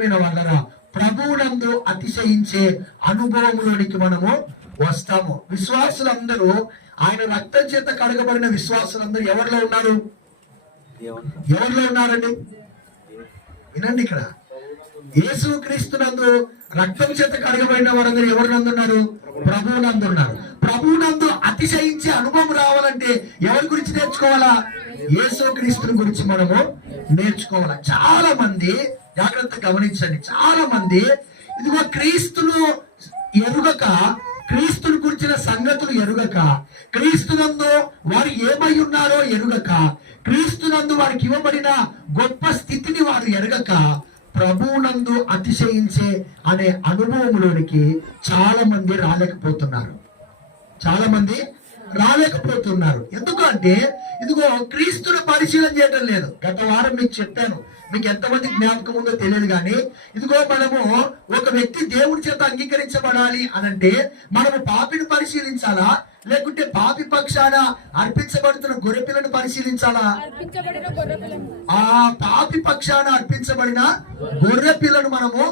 వలన ప్రభువునందు అతిశయించే అనుభవంలోనికి మనము వస్తాము. విశ్వాసులందరూ ఆయన రక్తం చేత కడగబడిన విశ్వాసులందరూ ఎవరిలో ఉన్నారు? ఎవరిలో ఉన్నారండి? వినండి, ఇక్కడ యేసు క్రీస్తునందు రక్తం చేత కడగబడిన వారందరూ ఎవరినందు ఉన్నారు? ప్రభువునందు ఉన్నారు. ప్రభువునందు అతిశయించే అనుభవం రావాలంటే ఎవరి గురించి నేర్చుకోవాలా? యేసు క్రీస్తుని గురించి మనము నేర్చుకోవాలా. చాలా మంది జాగ్రత్తగా గమనించండి, చాలా మంది ఇదిగో క్రీస్తును ఎరుగక, క్రీస్తుని గురించిన సంగతులు ఎరుగక, క్రీస్తునందు వారు ఏమై ఉన్నారో ఎరుగక, క్రీస్తునందు వారికి ఇవ్వబడిన గొప్ప స్థితిని వారు ఎరగక ప్రభువునందు అతిశయించే అనే అనుభవంలోనికి చాలా మంది రాలేకపోతున్నారు. చాలా మంది రాలేకపోతున్నారు. ఎందుకంటే ఇదిగో క్రీస్తుని పరిశీలన చేయడం లేదు. గత వారం మీకు చెప్పాను, మీకు ఎంతమంది జ్ఞాపకం ఉందో తెలియదు కానీ, ఇదిగో మనము ఒక వ్యక్తి దేవుడి చేత అంగీకరించబడాలి అనంటే మనము పాపిని పరిశీలించాలా, లేకుంటే పాపి పక్షాన అర్పించబడుతున్న గొర్రెపిల్లను పరిశీలించాలా? ఆ పాపి పక్షాన అర్పించబడిన గొర్రెపిల్లను మనము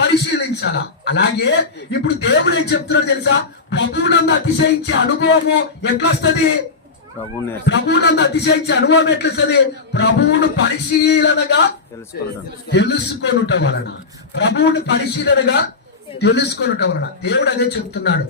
పరిశీలించాలా. అలాగే ఇప్పుడు దేవుడు ఏం చెప్తున్నాడు తెలుసా? ప్రభువునందు అతిశయించే అనుభవము ఎట్లొస్తుంది? ప్రభువునందు అతిశయించే అనుభవం ఎట్లొస్తుంది? ప్రభువును పరిశీలనగా తెలుసుకొనుట వలన, ప్రభువును పరిశీలనగా తెలుసుకొనుట వలన. దేవుడు అదే చెప్తున్నాడు.